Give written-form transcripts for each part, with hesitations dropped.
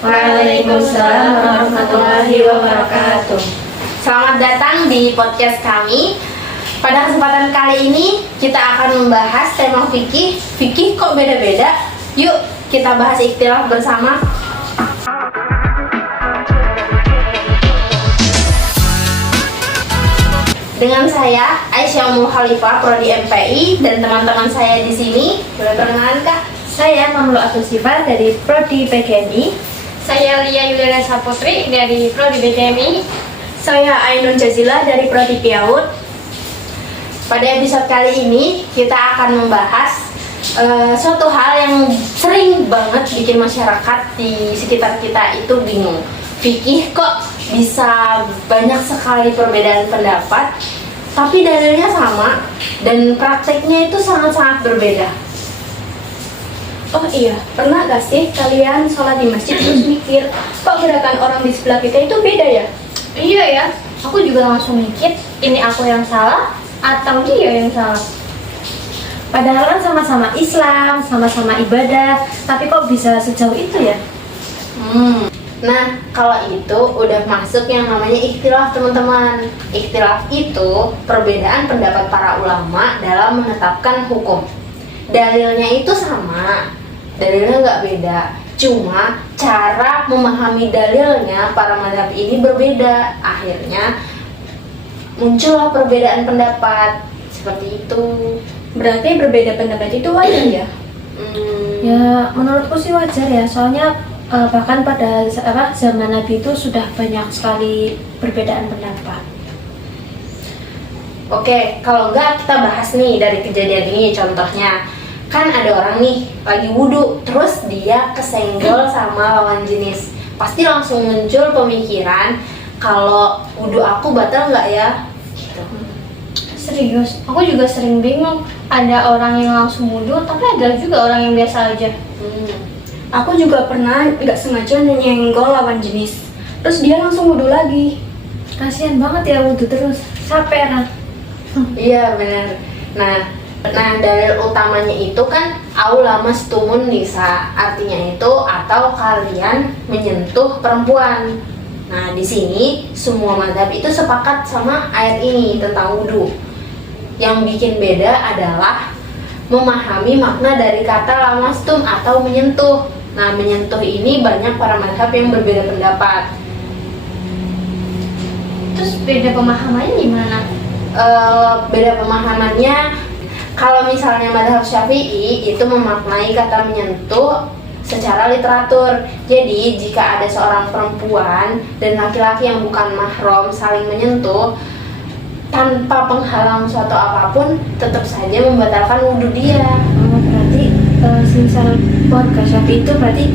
Waalaikumsalam warahmatullahi wabarakatuh. Selamat datang di podcast kami. Pada kesempatan kali ini kita akan membahas tema fikih. Fikih kok beda-beda? Yuk kita bahas ikhtilaf bersama. Dengan saya Aisyah Ummul Khalifah, Prodi MPI, dan teman-teman saya di sini. Boleh perkenalan, Kak? Saya Mamlu Atul Sifat dari Prodi PGMI. Saya Lia Yuliana Saputri dari Prodi BKMI. Saya Ainun Jazila dari Prodi PIAUD. Pada episode kali ini kita akan membahas suatu hal yang sering banget bikin masyarakat di sekitar kita itu bingung. Fikih kok bisa banyak sekali perbedaan pendapat, tapi dalilnya sama dan prakteknya itu sangat-sangat berbeda. Oh iya, pernah gak sih kalian sholat di masjid terus mikir, kok gerakan orang di sebelah kita itu beda ya? Iya ya, aku juga langsung mikir, ini aku yang salah atau dia yang salah. Padahal kan sama-sama Islam, sama-sama ibadah, tapi kok bisa sejauh itu ya? Nah, kalau itu udah masuk yang namanya ikhtilaf, teman-teman. Ikhtilaf itu perbedaan pendapat para ulama dalam menetapkan hukum. Dalilnya itu sama, dalilnya nggak beda. Cuma cara memahami dalilnya para mazhab ini berbeda. Akhirnya muncullah perbedaan pendapat seperti itu. Berarti berbeda pendapat itu wajar ya? Ya, menurutku sih wajar ya, soalnya bahkan pada zaman Nabi itu sudah banyak sekali perbedaan pendapat. Oke, kalau enggak kita bahas nih dari kejadian ini. Contohnya, kan ada orang nih lagi wudhu, terus dia kesenggol sama lawan jenis. Pasti langsung muncul pemikiran, kalau wudhu aku batal nggak ya? Gitu. Serius, aku juga sering bingung. Ada orang yang langsung wudhu, tapi ada juga orang yang biasa aja. Aku juga pernah nggak sengaja nyenggol lawan jenis, terus dia langsung wudhu lagi. Kasian banget ya wudhu terus, capek kan? Iya benar. Nah dalil utamanya itu kan aula mastumun nisa, artinya itu atau kalian menyentuh perempuan. Nah di sini semua mazhab itu sepakat sama ayat ini tentang wudhu. Yang bikin beda adalah memahami makna dari kata lamastum atau menyentuh. Nah menyentuh ini banyak para mazhab yang berbeda pendapat. Terus beda pemahamannya gimana? Beda pemahamannya, kalau misalnya mazhab Syafi'i itu memaknai kata menyentuh secara literatur. Jadi jika ada seorang perempuan dan laki-laki yang bukan mahram saling menyentuh tanpa penghalang suatu apapun, tetap saja membatalkan wudhu dia. Berarti semisal keluarga Syafi'i itu berarti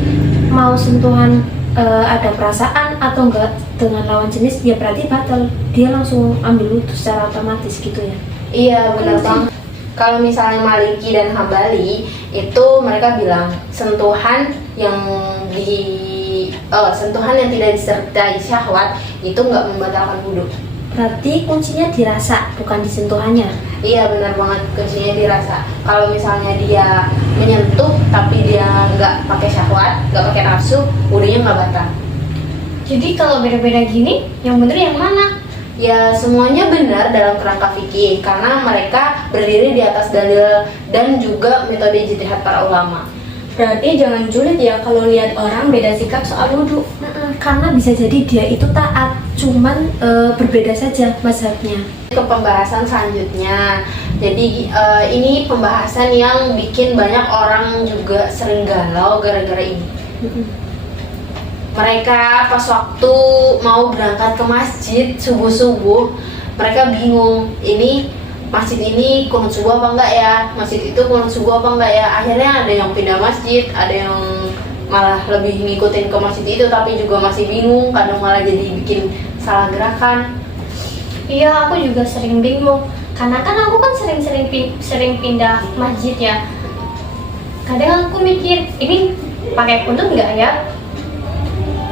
mau sentuhan ada perasaan atau enggak dengan lawan jenis, ya berarti batal. Dia langsung ambil wudhu secara otomatis gitu ya? Iya benar banget. Kalau misalnya Maliki dan Hambali itu mereka bilang sentuhan yang tidak disertai syahwat itu nggak membatalkan wudhu. Berarti kuncinya dirasa, bukan di sentuhannya. Iya benar banget, kuncinya dirasa. Kalau misalnya dia menyentuh tapi dia nggak pakai syahwat, nggak pakai nafsu, wudhunya nggak batal. Jadi kalau beda-beda gini, yang bener yang mana? Ya semuanya benar dalam kerangka fikih karena mereka berdiri di atas dalil dan juga metode ijtihad para ulama. Berarti jangan julid ya kalau lihat orang beda sikap soal wudhu. Karena bisa jadi dia itu taat, cuman berbeda saja mazhabnya. Ke pembahasan selanjutnya. Jadi ini pembahasan yang bikin banyak orang juga sering galau gara-gara ini. Mereka pas waktu mau berangkat ke masjid subuh-subuh, mereka bingung, ini masjid ini kunut subuh apa enggak ya, masjid itu kunut subuh apa enggak ya. Akhirnya ada yang pindah masjid, ada yang malah lebih ngikutin ke masjid itu tapi juga masih bingung, kadang malah jadi bikin salah gerakan. Iya, aku juga sering bingung. Karena kan aku kan sering pindah masjid ya. Kadang aku mikir, ini pakai kunut nggak ya?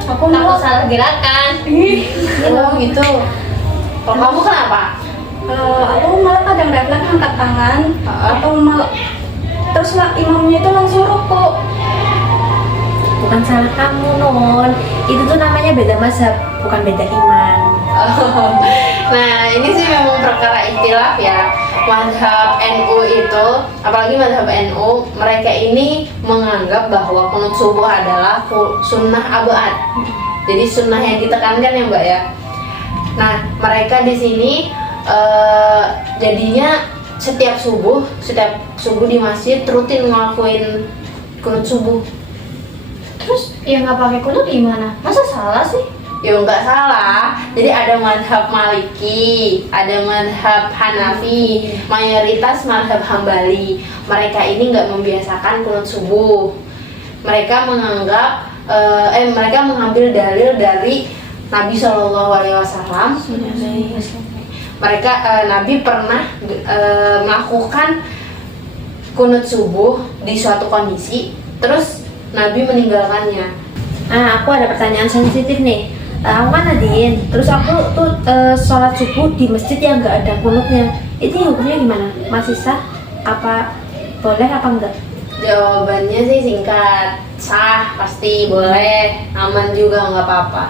Aku takut salah gerakan. Oh gitu. Kalau kamu kenapa? Aku malah kadang refleks angkat tangan atau terus imamnya itu langsung rukuk. bukan salah kamu non, itu tuh namanya beda mazhab, bukan beda iman. Nah ini sih memang perkara ikhtilaf ya. Madhab NU itu, apalagi madhab NU, mereka ini menganggap bahwa kunut subuh adalah sunnah abad. Jadi sunnah yang ditekankan ya Mbak ya. Nah mereka di sini jadinya setiap subuh di masjid rutin ngelakuin kunut subuh. Terus ya nggak pakai kunut gimana? Masa salah sih? Ya nggak salah. Jadi ada madhab Maliki, ada madhab Hanafi, mayoritas madhab Hambali. Mereka ini nggak membiasakan kunut subuh. Mereka menganggap, mereka mengambil dalil dari Nabi Shallallahu Alaihi Wasallam. Mereka Nabi pernah melakukan kunut subuh di suatu kondisi, terus Nabi meninggalkannya. Ah, aku ada pertanyaan sensitif nih. Aku kan Nadine, terus aku tuh sholat subuh di masjid yang nggak ada kunutnya. Itu hukumnya gimana? Masih sah? Apa boleh apa enggak? Jawabannya sih singkat, sah, pasti boleh, aman juga nggak apa-apa.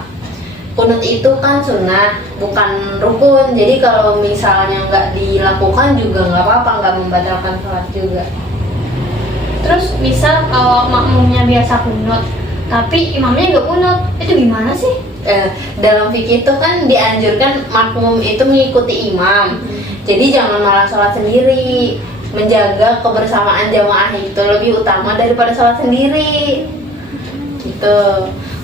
Kunut itu kan sunnah, bukan rukun. Jadi kalau misalnya nggak dilakukan juga nggak apa-apa, nggak membatalkan sholat juga. Terus misal kalau makmumnya biasa kunut, tapi imamnya nggak kunut, itu gimana sih? Dalam fikih itu kan dianjurkan makmum itu mengikuti imam. Jadi jangan malah sholat sendiri. Menjaga kebersamaan jamaah itu lebih utama daripada sholat sendiri. Gitu.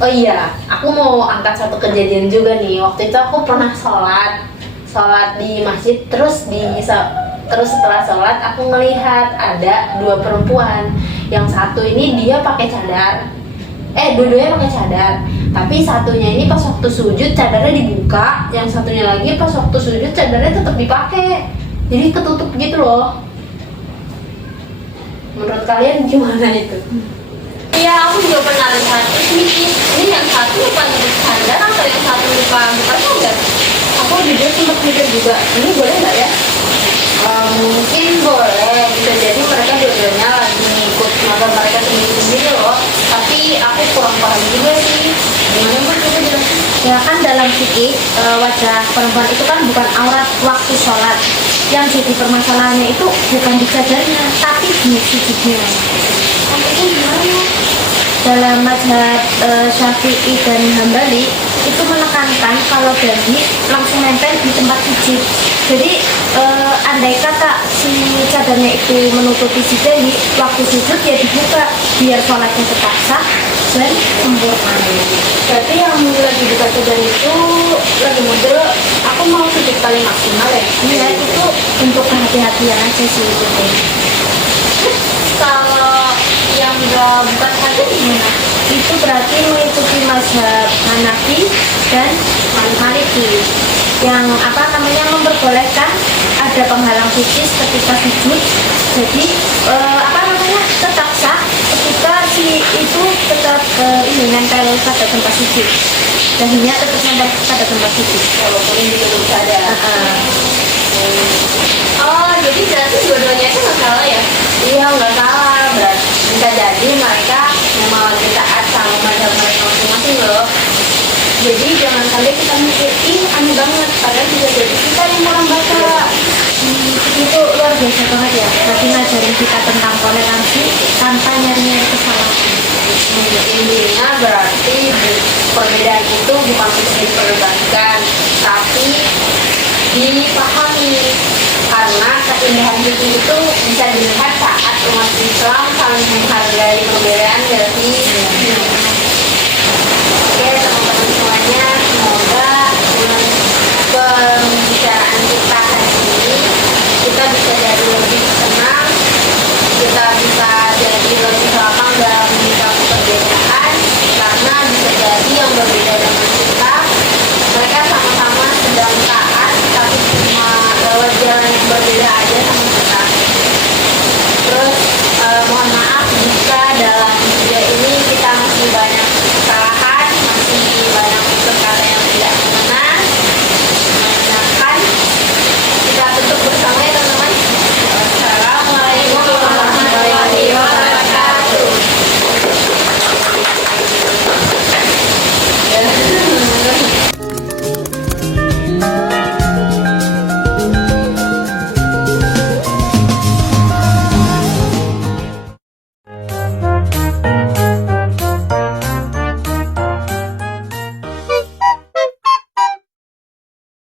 Oh iya, aku mau angkat satu kejadian juga nih. Waktu itu aku pernah sholat di masjid, terus setelah sholat aku melihat ada dua perempuan. Yang satu ini dia pakai cadar. Dua-duanya pakai cadar. Tapi satunya ini pas waktu sujud cadarnya dibuka, yang satunya lagi pas waktu sujud cadarnya tetap dipakai. Jadi ketutup gitu loh. Menurut kalian gimana itu? Iya, aku juga pernah lihat. Terus mikir, ini yang satu lupa nutup cadar atau yang satu lupa buka cadar? Aku juga sempat mikir juga, ini boleh nggak ya? Mungkin boleh, bisa jadi mereka dua-duanya lagi ikut mazhab mereka sendiri-sendiri loh. Tapi aku kurang paham juga sih. Gimana Bu, coba jelasin. Ya kan dalam fikih wajah perempuan itu kan bukan aurat waktu sholat. Yang jadi permasalahannya itu bukan di cadarnya, tapi di sujudnya. Itu gimana? Dalam mazhab Syafi'i dan Hambali itu menekankan kalau dahi langsung nempel di tempat sujud. Jadi andai kata si cadarnya itu menutupi si dahi, waktu sujud ya dibuka biar sholatnya tetap sah dan sempurna. Berarti yang lagi buka cadar itu lagi model aku mau sujud paling maksimal ya? Iya, itu untuk kehati-hatian aja sih itu. Kalau yang nggak buka cadar gimana? Itu berarti mengikuti mazhab Hanafi dan Maliki yang memperbolehkan ada penghalang fisis ketika sujud. Jadi tetap sah ketika si itu tetap nempel pada tempat sujud. Dahinya tetap nempel pada tempat sujud. Walaupun ini belum sadar. Oh, jadi berarti dua-duanya itu nggak salah ya? Iya nggak salah, berarti bisa jadi mereka memang lagi taat sama mazhab mereka masing-masing loh. Jadi jangan sampai kita mikir, ih aneh banget, padahal bisa jadi kita yang kurang baca. Itu luar biasa banget ya. Berarti ngajarin kita tentang toleransi tanpa nyari-nyari kesalahan. Intinya berarti perbedaan itu bukan untuk diperdebatkan, tapi dipahami. Karena keindahan hidup itu bisa dilihat saat umat Islam saling menghargai perbedaan dari